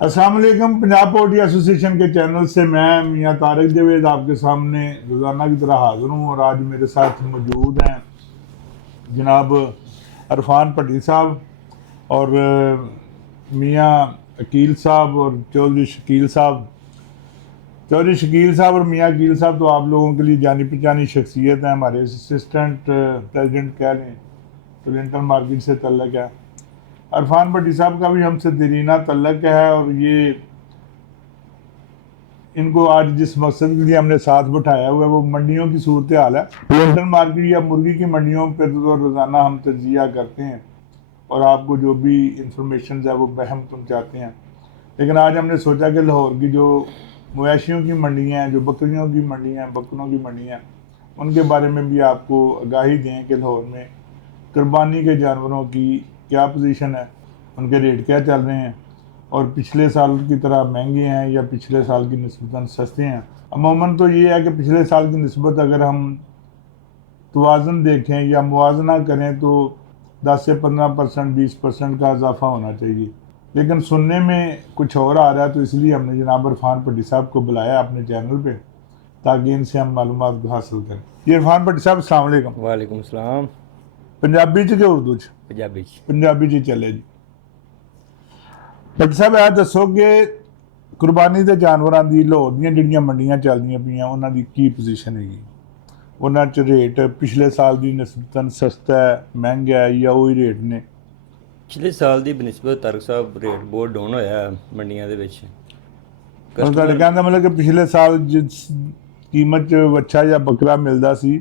अस्सलाम वालेकुम। Punjab poultry association के चैनल से मैं मियां तारिक जावेद आपके सामने रोज़ाना की तरह हाजिर हूँ और आज मेरे साथ मौजूद हैं जनाब अरफान भट्टी साहब और मियां अकील साहब और चौधरी शकील साहब और मियां अकील साहब तो आप लोगों के लिए जानी पहचानी शख्सियत हैं। हमारे असिस्टेंट प्रेसिडेंट कह लें तो लिंटन मार्केट से तल्लक है। अरफान भट्टी साहब का भी हमसे दरीना तल्लक है और ये इनको आज जिस मकसद के लिए हमने साथ बिठाया हुआ है वो मंडियों की सूरत हाल है। लिंटन मार्केट या मुर्गी की मंडियों पर तो रोज़ाना हम तजिया करते हैं और आपको जो भी इंफॉर्मेशन है वो बहम पहुँचाते हैं, लेकिन आज हमने सोचा कि लाहौर की जो मवेशियों की मंडियाँ हैं, जो बकरियों की मंडियाँ हैं, बकरों की मंडियाँ, उनके बारे में भी आपको आगाही दें कि लाहौर में कुर्बानी के जानवरों की क्या पोजीशन है, उनके रेट क्या चल रहे हैं और पिछले साल की तरह महंगे हैं या पिछले साल की निस्बतन सस्ते हैं। अमूमन तो ये है कि पिछले साल की निस्बत अगर हम तवाज़ुन देखें या मुवाजना करें तो 10 से 15%, 20% का इजाफा होना चाहिए, लेकिन सुनने में कुछ और आ रहा है, तो इसलिए हमने जनाब इरफान भट्टी साहब को बुलाया अपने चैनल पे ताकि इनसे हम मालूमात हासिल करें। ये इरफान भट्टी साहब अस्सलाम वालेकुम। वालेकुम सलाम। पंजाबी च कि उर्दू च? पंजाबी पंजाबी च चले जी। भट्टी साहब ਇਹ ਦੱਸੋ ਕਿ ਕੁਰਬਾਨੀ ਦੇ ਜਾਨਵਰਾਂ ਦੀ ਲਾਹੌਰ ਦੀਆਂ ਜਿਹੜੀਆਂ ਮੰਡੀਆਂ ਚੱਲਦੀਆਂ ਪਈਆਂ ਉਹਨਾਂ ਦੀ ਕੀ ਪੋਜੀਸ਼ਨ ਹੈਗੀ, ਉਹਨਾਂ 'ਚ ਰੇਟ ਪਿਛਲੇ ਸਾਲ ਦੀ ਨਿਸਬਤਨ ਸਸਤਾ ਹੈ, ਮਹਿੰਗਾ ਹੈ ਜਾਂ ਉਹੀ ਰੇਟ ਨੇ? पिछले साल की बनिस्बत तारक साहब रेट बहुत डाउन होया मंडियां दे विच। ਹੁਣ ਤੁਹਾਡੇ ਕਹਿਣ ਦਾ ਮਤਲਬ ਕਿ ਪਿਛਲੇ ਸਾਲ ਜਿਸ ਕੀਮਤ 'ਚ ਵੱਛਾ ਜਾਂ ਬੱਕਰਾ ਮਿਲਦਾ ਸੀ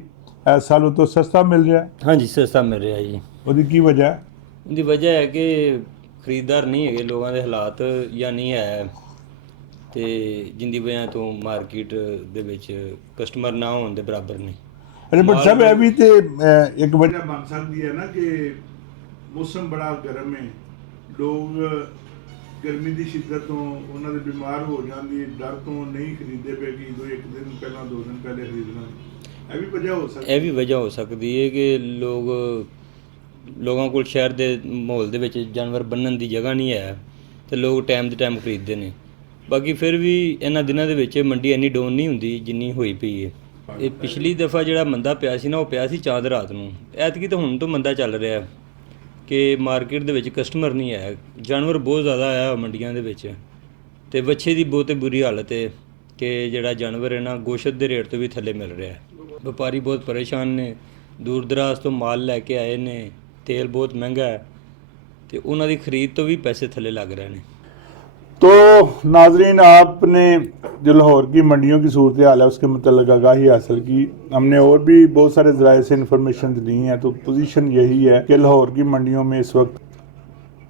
ਇਸ ਸਾਲ ਉਹ ਤੋਂ ਸਸਤਾ ਮਿਲ ਰਿਹਾ ਹੈ। हाँ जी, सस्ता मिल रहा जी। ਉਹਦੀ ਕੀ ਵਜ੍ਹਾ ਹੈ? उनकी वजह है कि खरीददार नहीं है, लोगों के हालात या नहीं है, तो जिंदी वजह तो मार्केट दे विच कस्टमर ना होने दे बराबर नहीं। अरे भट्ट माल साहब भी- ਇਹ ਵੀ ਤੇ ਇੱਕ ਵਜ੍ਹਾ ਬਣ ਸਕਦੀ ਹੈ ਨਾ ਕਿ ਮੌਸਮ ਬੜਾ ਗਰਮ ਹੈ, ਲੋਕ ਗਰਮੀ ਦੀ ਸ਼ਿੱਦਤ ਤੋਂ ਉਹਨਾਂ ਦੇ ਬਿਮਾਰ ਹੋ ਜਾਂਦੀ ਡਰ ਤੋਂ ਨਹੀਂ ਖਰੀਦਦੇ ਪਏ ਕਿ ਦੋ ਇੱਕ ਦਿਨ ਪਹਿਲਾਂ 2 ਦਿਨ ਪਹਿਲੇ ਖਰੀਦਣਾ। ਇਹ ਵੀ ਵਜ੍ਹਾ ਹੋ ਸਕਦੀ ਇਹ ਵੀ ਵਜ੍ਹਾ ਹੋ ਸਕਦੀ ਹੈ ਕਿ ਲੋਕਾਂ ਕੋਲ ਸ਼ਹਿਰ ਦੇ ਮਾਹੌਲ ਦੇ ਵਿੱਚ ਜਾਨਵਰ ਬੰਨਣ ਦੀ ਜਗ੍ਹਾ ਨਹੀਂ ਹੈ ਤੇ ਲੋਕ ਟਾਈਮ ਦੇ ਟਾਈਮ ਖਰੀਦਦੇ ਨੇ। ਬਾਕੀ ਫਿਰ ਵੀ ਇਹਨਾਂ ਦਿਨਾਂ ਦੇ ਵਿੱਚ ਮੰਡੀ ਇੰਨੀ ਡਾਊਨ ਨਹੀਂ ਹੁੰਦੀ ਜਿੰਨੀ ਹੋਈ ਪਈ ਹੈ। ਇਹ ਪਿਛਲੀ ਦਫਾ ਜਿਹੜਾ ਮੰਦਾ ਪਿਆ ਸੀ ਨਾ, ਉਹ ਪਿਆ ਸੀ ਚਾਂਦ ਰਾਤ ਨੂੰ। ਐਤਕੀ ਤਾਂ ਹੁਣ ਤੋਂ ਮੰਦਾ ਚੱਲ ਰਿਹਾ ਕਿ ਮਾਰਕੀਟ ਦੇ ਵਿੱਚ ਕਸਟਮਰ ਨਹੀਂ ਹੈ, ਜਾਨਵਰ ਬਹੁਤ ਜ਼ਿਆਦਾ ਆਇਆ ਮੰਡੀਆਂ ਦੇ ਵਿੱਚ ਤੇ ਵੱਛੇ ਦੀ ਬਹੁਤ ਬੁਰੀ ਹਾਲਤ ਹੈ ਕਿ ਜਿਹੜਾ ਜਾਨਵਰ ਹੈ ਨਾ ਗੋਸ਼ਤ ਦੇ ਰੇਟ ਤੋਂ ਵੀ ਥੱਲੇ ਮਿਲ ਰਿਹਾ ਹੈ। ਵਪਾਰੀ ਬਹੁਤ ਪਰੇਸ਼ਾਨ ਨੇ, ਦੂਰ ਦਰਾਜ਼ ਤੋਂ ਮਾਲ ਲੈ ਕੇ ਆਏ ਨੇ, तेल बहुत महंगा है तो उन्हों की खरीद तो भी पैसे थले लग रहे हैं। तो नाजरीन, आपने जो लाहौर की मंडियों की सूरत हाल है उसके मतलब आगाही हासिल की। हमने और भी बहुत सारे ज़राए से इंफॉर्मेशन ली हैं, तो पोजीशन यही है कि लाहौर की मंडियों में इस वक्त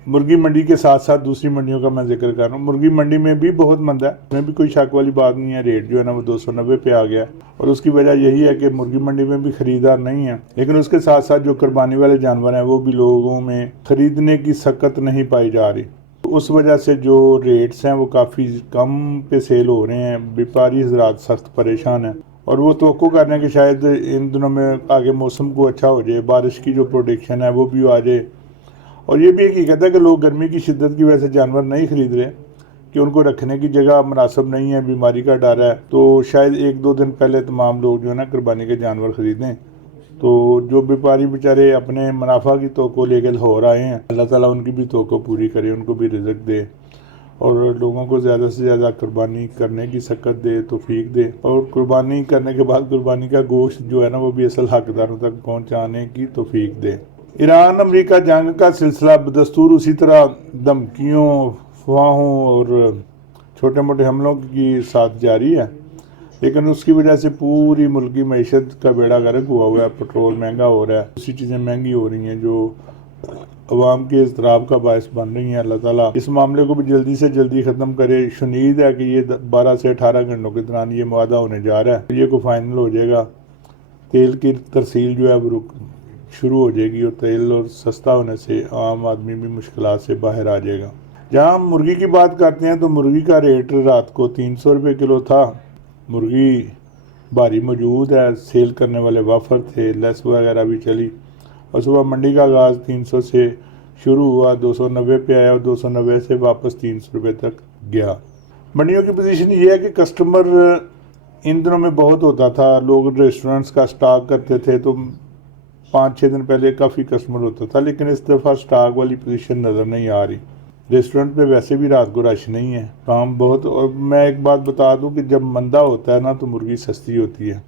मुर्गी मंडी के साथ साथ दूसरी मंडियों का मैं जिक्र कर रहा हूँ। मुर्गी मंडी में भी बहुत मंदा है, उसमें भी कोई शक वाली बात नहीं है। रेट जो है ना वो 290 पे आ गया है और उसकी वजह यही है कि मुर्गी मंडी में भी खरीदार नहीं है, लेकिन उसके साथ साथ जो कुर्बानी वाले जानवर हैं वो भी लोगों में खरीदने की सकत नहीं पाई जा रही। तो उस वजह से जो रेट्स हैं वो काफ़ी कम पे सेल हो रहे हैं। व्यापारी हजरात सख्त परेशान हैं और वो तवक्को कर रहे हैं कि शायद इन दिनों में आगे मौसम को अच्छा हो जाए, बारिश की जो प्रोडिक्शन है वो भी आ जाए। और ये भी हकीकत है कि लोग गर्मी की शिद्दत की वजह से जानवर नहीं खरीद रहे कि उनको रखने की जगह मुनासिब नहीं है, बीमारी का डर है, तो शायद 1-2 दिन पहले तमाम लोग जो है ना कुर्बानी के जानवर ख़रीदें। तो जो व्यापारी बेचारे अपने मुनाफा की तवक्को लेकर लाहौर आए हैं, अल्लाह ताला उनकी भी तवक्को पूरी करे, उनको भी रिज़्क़ दे और लोगों को ज़्यादा से ज़्यादा कुर्बानी करने की सकत दे, तौफीक दे, और कुर्बानी करने के बाद कुर्बानी का गोश्त जो है ना वो भी असल हकदारों तक पहुँचाने की तौफीक दे। ईरान अमेरिका जंग का सिलसिला बदस्तूर उसी तरह धमकियों, अफवाहों और छोटे मोटे हमलों की साथ जारी है, लेकिन उसकी वजह से पूरी मुल्की मईशत का बेड़ा गर्क हुआ है। पेट्रोल महंगा हो रहा है, दूसरी चीज़ें महंगी हो रही हैं जो अवाम के इज़्तिराब का बायस बन रही हैं। अल्लाह ताला इस मामले को भी जल्दी से जल्दी ख़त्म करे। शुनीद है कि ये 12 से 18 घंटों के दौरान ये मुआदा होने जा रहा है, ये को फाइनल हो जाएगा। तेल की तरसील जो है वो शुरू हो जाएगी और तेल और सस्ता होने से आम आदमी भी मुश्किलात से बाहर आ जाएगा। जहाँ हम मुर्गी की बात करते हैं तो मुर्गी का रेट रात को 300 रुपये किलो था। मुर्गी भारी मौजूद है, सेल करने वाले वाफर थे, लेस वगैरह भी चली और सुबह मंडी का आगाज़ 300 से शुरू हुआ 290 पे आया और 290 से वापस 300 रुपये तक गया। मंडियों की पोजीशन ये है कि कस्टमर इन दिनों में बहुत होता था, लोग रेस्टोरेंट्स का स्टॉक करते थे, तो 5-6 दिन पहले काफ़ी कस्टमर होता था, लेकिन इस दफ़ा स्टॉक वाली पोजीशन नज़र नहीं आ रही। रेस्टोरेंट पे वैसे भी रात को रश नहीं है, काम बहुत। और मैं एक बात बता दूं कि जब मंदा होता है ना तो मुर्गी सस्ती होती है।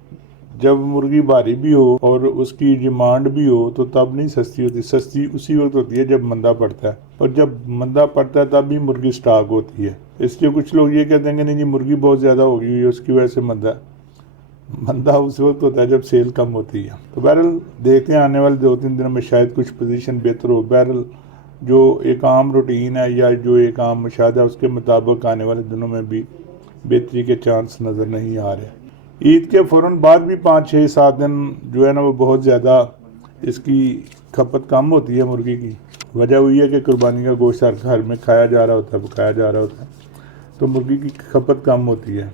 जब मुर्गी भारी भी हो और उसकी डिमांड भी हो तो तब नहीं सस्ती होती, सस्ती उसी वक्त होती है जब मंदा पड़ता है, और जब मंदा पड़ता है तब भी मुर्गी स्टॉक होती है। इसलिए कुछ लोग ये कहते हैं कि नहीं जी मुर्गी बहुत ज़्यादा हो गई है उसकी वजह से मंदा उस वक्त होता है जब सेल कम होती है। तो बहरहाल देखते हैं आने वाले 2-3 दिनों में शायद कुछ पोजीशन बेहतर हो। बहरहाल जो एक आम रूटीन है या जो एक आम मुशाहदा है उसके मुताबिक आने वाले दिनों में भी बेहतरी के चांस नज़र नहीं आ रहे। ईद के फ़ौरन बाद भी 5-6-7 दिन जो है ना वो बहुत ज़्यादा इसकी खपत कम होती है मुर्गी की। वजह हुई है कि कुर्बानी का गोश्त हर घर में खाया जा रहा होता है, पकाया जा रहा होता है, तो मुर्गी की खपत कम होती है।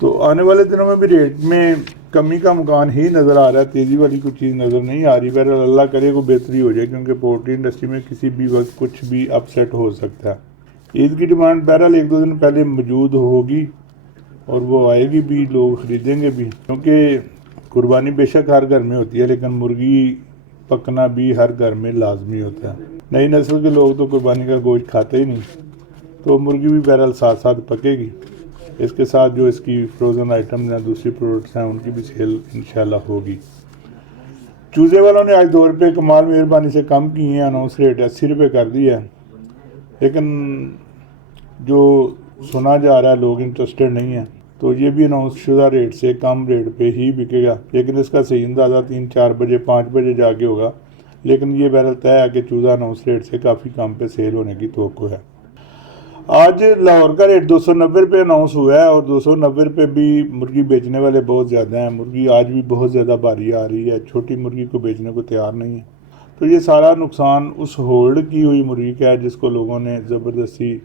तो आने वाले दिनों में भी रेट में कमी का इम्कान ही नज़र आ रहा है, तेज़ी वाली कुछ चीज़ नज़र नहीं आ रही। बहरहाल अल्लाह करे को बेहतरी हो जाए, क्योंकि पोल्ट्री इंडस्ट्री में किसी भी वक्त कुछ भी अपसेट हो सकता है। ईद की डिमांड बहरहाल 1-2 दिन पहले मौजूद होगी और वो आएगी भी, लोग ख़रीदेंगे भी, क्योंकि कुर्बानी बेशक हर घर में होती है लेकिन मुर्गी पकना भी हर घर में लाजमी होता है। नई नस्ल के लोग तो कुर्बानी का गोश्त खाते ही नहीं, तो मुर्गी भी बहरहाल साथ साथ पकेगी। इसके साथ जो इसकी फ्रोज़न आइटम या दूसरी प्रोडक्ट्स हैं उनकी भी सेल इंशाल्लाह होगी। चूज़े वालों ने आज 2 रुपये कमाल मेहरबानी से कम किए हैं, अनाउंस रेट 80 रुपये कर दिया है, लेकिन जो सुना जा रहा है लोग इंटरेस्टेड नहीं है, तो ये भी अनाउंस शुदा रेट से कम रेट पे ही बिकेगा, लेकिन इसका सही अंदाज़ा 3-4 बजे 5 बजे जाके होगा। लेकिन ये बहरहाल तय है कि चूज़ा अनाउंस रेट से काफ़ी कम पे सेल होने की तवक्को है। आज लाहौर का रेट 290 रुपये अनाउंस हुआ है और 290 रुपये भी मुर्गी बेचने वाले बहुत ज़्यादा हैं। मुर्गी आज भी बहुत ज़्यादा भारी आ रही है, छोटी मुर्गी को बेचने को तैयार नहीं है। तो ये सारा नुकसान उस होल्ड की हुई मुर्गी का है जिसको लोगों ने ज़बरदस्ती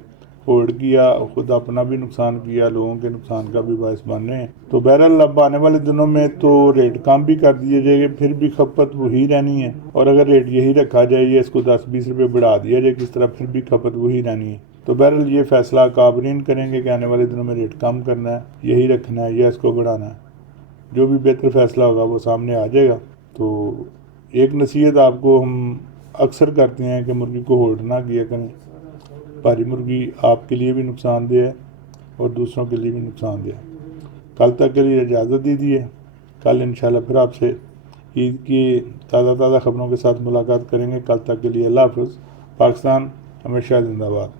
होल्ड किया, खुद अपना भी नुकसान किया, लोगों के नुकसान का भी बायस बन रहे हैं। तो बहरहाल अब आने वाले दिनों में तो रेट कम भी कर दिए जाएंगे, फिर भी खपत वही रहनी है, और अगर रेट यही रखा जाए या इसको 10-20 रुपये बढ़ा दिया जाए किस तरह, फिर भी खपत वही रहनी है। तो बहरहाल ये फैसला काबरीन करेंगे कि आने वाले दिनों में रेट कम करना है, यही रखना है या इसको बढ़ाना है। जो भी बेहतर फैसला होगा वो सामने आ जाएगा। तो एक नसीहत आपको हम अक्सर करते हैं कि मुर्गी को होल्ड ना किया करें। भारी मुर्गी आपके लिए भी नुकसानदेह है और दूसरों के लिए भी नुकसानदेह है। कल तक के लिए इजाज़त दीजिए, कल इंशाल्लाह फिर आपसे ईद की ताज़ा खबरों के साथ मुलाकात करेंगे। कल तक के लिए अल्लाह हाफ़िज़। पाकिस्तान हमेशा जिंदाबाद।